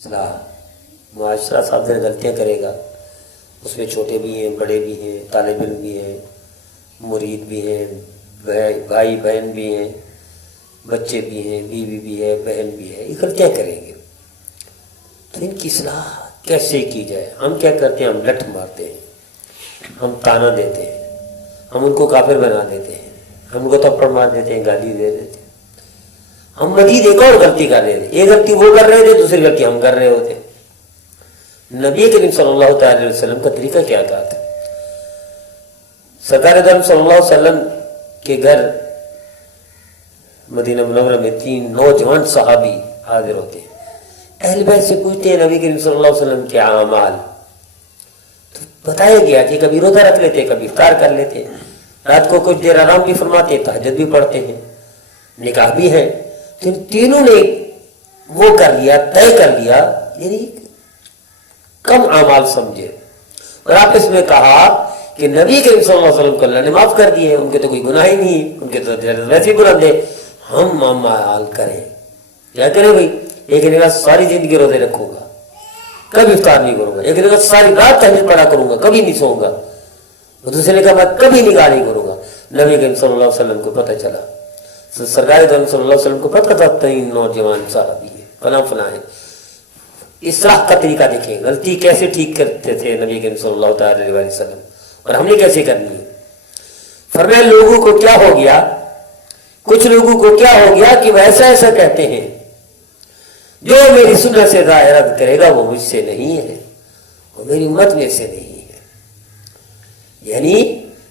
اصلاح معاشرہ صاحب سے غلطیاں کرے گا، اس میں چھوٹے بھی ہیں، بڑے بھی ہیں، طالب علم بھی ہیں، مرید بھی ہیں، بھائی بہن بھی ہیں، بچے بھی ہیں، بیوی بھی ہے، بہن بھی ہے، یہ غلطیاں کریں گے تو ان کی اصلاح کیسے کی جائے؟ ہم کیا کرتے ہیں؟ ہم لٹ مارتے ہیں، ہم تانا دیتے ہیں، ہم ان کو کافر بنا دیتے ہیں، ہم ان کو تھپڑ مار دیتے ہیں، گالی دے دیتے ہیں، ہم مزید ایک اور غلطی کر رہے تھے، یہ غلطی وہ کر رہے تھے، دوسری غلطی ہم کر رہے ہوتے۔ نبی کریم صلی اللہ تعالی علیہ وسلم کا طریقہ کیا تھا؟ سرکار دو عالم صلی اللہ علیہ وسلم کے گھر مدینہ منورہ میں 3 نوجوان صحابی حاضر ہوتے ہیں، اہل بیت سے پوچھتے ہیں نبی کریم صلی اللہ علیہ وسلم کے اعمال، تو بتایا گیا کہ کبھی روزہ رکھ لیتے، کبھی افطار کر لیتے، رات کو کچھ دیر آرام بھی فرماتے، تہجد بھی پڑھتے ہیں، نکاح بھی ہے۔ تو ان تینوں نے وہ کر لیا، طے کر لیا، یعنی کم اعمال سمجھے، اور آپ اس میں کہا کہ نبی کریم صلی اللہ علیہ وسلم کو اللہ نے معاف کر دیے، ان کے تو کوئی گناہ ہی نہیں، ان کے تو ویسے بلند ہے، ہم اعمال کریں۔ کیا کریں بھائی؟ ایک نے کہا ساری زندگی روزے رکھوں گا، کبھی افطار نہیں کروں گا، ایک نے کہا ساری رات تہجد پڑھا کروں گا، کبھی نہیں سوؤں گا، دوسرے نے کہا میں کبھی نکاح نہیں کروں گا۔ نبی کریم صلی اللہ علیہ وسلم کو پتہ چلا، سرکار دو عالم صلی اللہ علیہ وسلم کو پتہ تھا 3 نوجوان صحابی ہیں، فلاں فلاں ہیں۔ اصلاح کا طریقہ دیکھیں، غلطی کیسے ٹھیک کرتے تھے نبی کریم صلی اللہ تعالی علیہ وسلم، اور ہم نے کیسے کرنی ہے۔ فرمایا لوگوں کو کیا ہو گیا، کچھ لوگوں کو کیا ہو گیا کہ وہ ایسا ایسا کہتے ہیں، جو میری سنت سے رد کرے گا وہ مجھ سے نہیں ہے، وہ میری امت میں سے نہیں ہے۔ یعنی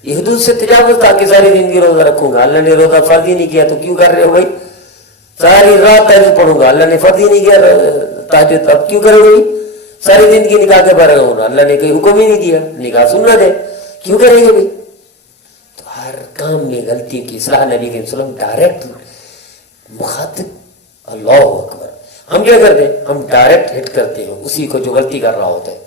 یہ حدود سے تجاوز تھا کہ ساری زندگی روزہ رکھوں گا، اللہ نے روزہ فرض ہی نہیں کیا تو کیوں کر رہے ہو بھائی؟ ساری رات تہجد پڑھوں گا، اللہ نے فرض ہی نہیں کیا تہجد، اب کیوں کرو گے؟ ساری زندگی نکاح کے بارے میں اللہ نے کوئی حکم ہی نہیں دیا، نکاح سنت ہے، کیوں کریں گے بھائی؟ تو ہر کام میں غلطی کی اصلاح نبی کے وسلم ڈائریکٹ مخاطب اللہ اکبر۔ ہم کیا کرتے ہیں؟ ہم ڈائریکٹ ہٹ کرتے ہیں اسی کو جو غلطی کر رہا ہوتا ہے،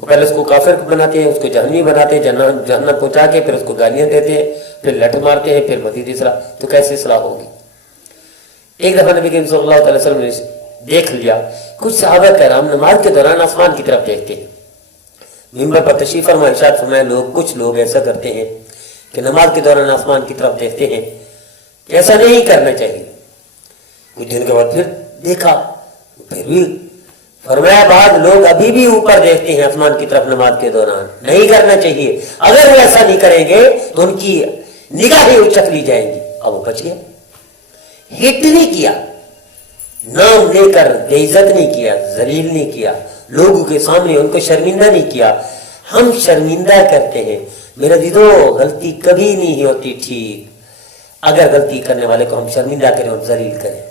وہ پہلے اس کو کافر بناتے ہیں، اس کو جہنمی بناتے ہیں، جہنم پہنچا کے پھر اس کو گالیاں دیتے ہیں، پھر لٹ مارتے ہیں، پھر مزید اصلاح۔ تو کیسے اصلاح ہوگی؟ ایک دفعہ نبی کریم صلی اللہ علیہ وسلم نے دیکھ لیا کچھ صحابہ کرام نماز کے دوران آسمان کی طرف دیکھتے ہیں، منبر پر تشریف فرما ارشاد فرمایا کچھ لوگ ایسا کرتے ہیں کہ نماز کے دوران آسمان کی طرف دیکھتے ہیں، کہ ایسا نہیں کرنا چاہیے۔ کچھ دن کے بعد پھر دیکھا، پھر بھی فرمایا بعض لوگ ابھی بھی اوپر دیکھتے ہیں آسمان کی طرف نماز کے دوران، نہیں کرنا چاہیے، اگر وہ ایسا نہیں کریں گے تو ان کی نگاہیں اچک لی جائیں گی۔ اب وہ بچ گیا، ہٹ نہیں کیا، نام لے کر بے عزت نہیں کیا، ذلیل نہیں کیا، لوگوں کے سامنے ان کو شرمندہ نہیں کیا۔ ہم شرمندہ کرتے ہیں میرے دیدو، غلطی کبھی نہیں ہوتی ٹھیک اگر غلطی کرنے والے کو ہم شرمندہ کریں اور ذلیل کریں۔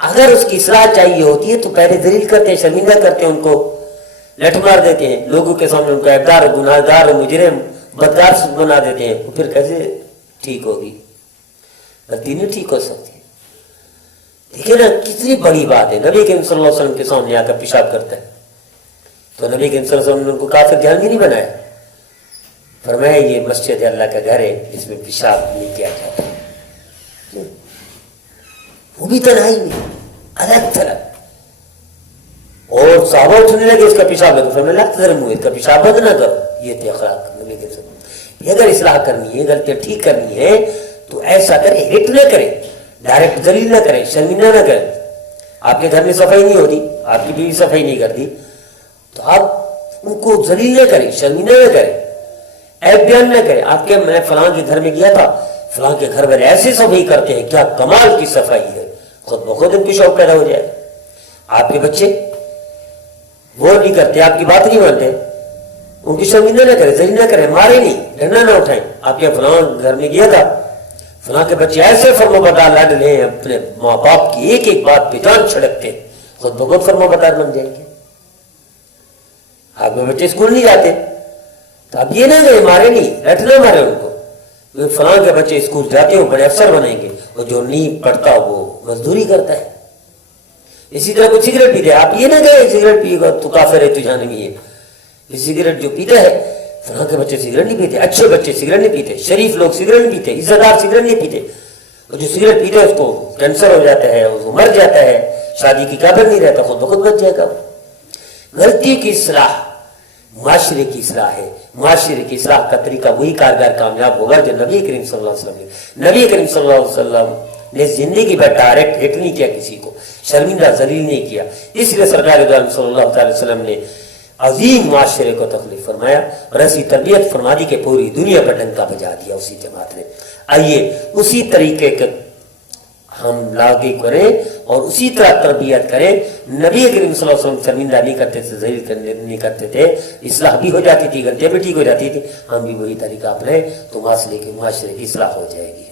اگر اس کی اصلاح چاہیے ہوتی ہے تو پہلے ذلیل کرتے ہیں، شرمندہ کرتے ہیں، ان کو لٹ مار دیتے ہیں، لوگوں کے سامنے ان کو عیبدار، گناہگار، مجرم، بدکار بنا دیتے ہیں، پھر کیسے ٹھیک ہوگی؟ غلطی نہیں ٹھیک ہو سکتی۔ دیکھیں نا کتنی بڑی بات ہے، نبی کریم صلی اللہ علیہ وسلم کے سامنے آ کر پیشاب کرتا ہے تو نبی کریم صلی اللہ علیہ وسلم نے ان کو کافر جہنمی نہیں بنایا، فرمایا یہ مسجد اللہ کا گھر ہے، اس میں پیشاب نہیں کیا جاتا، وہ بھی تنہائی میں الگ طرح۔ اور صحابہ اٹھنے لگے اس کا پیشاب لگا، فرمایا لا تظلموا، اس کا پیشاب بند نہ کرو۔ یہ تھے اخلاق نبی کے ساتھ۔ اگر اصلاح کرنی ہے، غلطیاں ٹھیک کرنی ہے تو ایسا کرے، ہٹ نہ کرے، ڈائریکٹ ذلیل نہ کریں، شرمندہ نہ کریں۔ آپ کے گھر میں صفائی نہیں ہوتی، آپ کی بیوی صفائی نہیں کرتی تو آپ ان کو ذلیل نہ کریں، شرمندہ نہ کریں، عیب بیان نہ کریں۔ آپ کے میں فلاں کے گھر میں گیا تھا، فلاں کے گھر والے ایسی صفائی کرتے ہیں، کیا کمال کی صفائی ہے، خود بخود ان کی شوق پیدا ہو جائے۔ آپ کے بچے وہ نہیں کرتے، آپ کی بات نہیں مانتے، ان کی شرمندہ نہ کریں، ذلیل نہ کریں، مارے نہیں، ڈنڈا نہ اٹھائیں۔ آپ کے فلاں گھر میں گیا تھا، فلاں کے بچے ایسے فرما بردار لاڈلے ہیں، اپنے ماں باپ کی ایک ایک بات پہ جان چھڑکتے ہیں، خود بخود فرما بردار بن جائیں گے۔ آپ کے بچے اسکول نہیں جاتے تو آپ یہ نہ گئے، مارے نہیں، رٹ نہ مارے ان کو۔ فلاں کے بچے اسکول جاتے ہیں، بڑے افسر بنیں گے، اور جو نہیں پڑھتا وہ مزدوری کرتا ہے۔ اسی طرح کوئی سگریٹ پیتے، آپ یہ نہ گئے سگریٹ پی گا تو کافر ہے، تو جہنمی ہے۔ سگریٹ جو پیتا ہے، فلاں کے بچے سگریٹ نہیں پیتے، اچھے بچے سگریٹ نہیں پیتے، شریف لوگ سگریٹ نہیں پیتے، عزت دار سگریٹ نہیں پیتے، اور جو سگریٹ پیتے اس کو کینسر ہو جاتا ہے، وہ مر جاتا ہے، شادی کی قابل نہیں رہتا خود بخود بچ جائے گا. غلطی کی اصلاح معاشرے کی اصلاح ہے. معاشرے کی اصلاح کا طریقہ وہی کارگر کامیاب ہوگا جو نبی کریم صلی اللہ علیہ وسلم نے. نبی کریم صلی اللہ علیہ وسلم نے زندگی پر ڈائریکٹ ہٹ نہیں کیا, کسی کو شرمندہ ذلیل نہیں کیا. اس لیے سرکار دو عالم صلی اللہ تعالی وسلم نے عظیم معاشرے کو تخلیق فرمایا اور ایسی تربیت فرما دی کہ پوری دنیا پر ڈنکا بجا دیا اسی جماعت نے. آئیے اسی طریقے کے ہم لاگو کریں اور اسی طرح تربیت کریں. نبی کریم صلی اللہ علیہ وسلم شرمندہ نہیں کرتے تھے, ذلیل نہیں کرتے تھے, اصلاح بھی ہو جاتی تھی, غلطیاں بھی ٹھیک ہو جاتی تھی. ہم بھی وہی طریقہ اپنائیں تو معاشرے کی اصلاح ہو جائے گی.